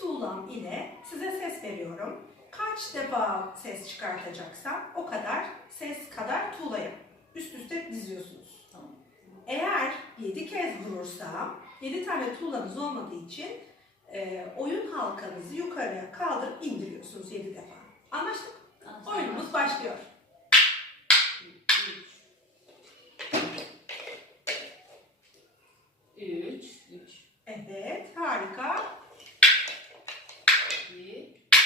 tuğlam ile size ses veriyorum. Kaç defa ses çıkartacaksam o kadar ses kadar tuğlayı üst üste diziyorsunuz. Tamam. Eğer 7 kez vurursam 7 tane tuğlanız olmadığı için e, oyun halkanızı yukarıya kaldırıp indiriyorsunuz 7 defa. Anlaştık? mı? Oyunumuz başlıyor. Üç. Üç. Evet,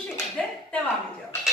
şekilde devam ediyor.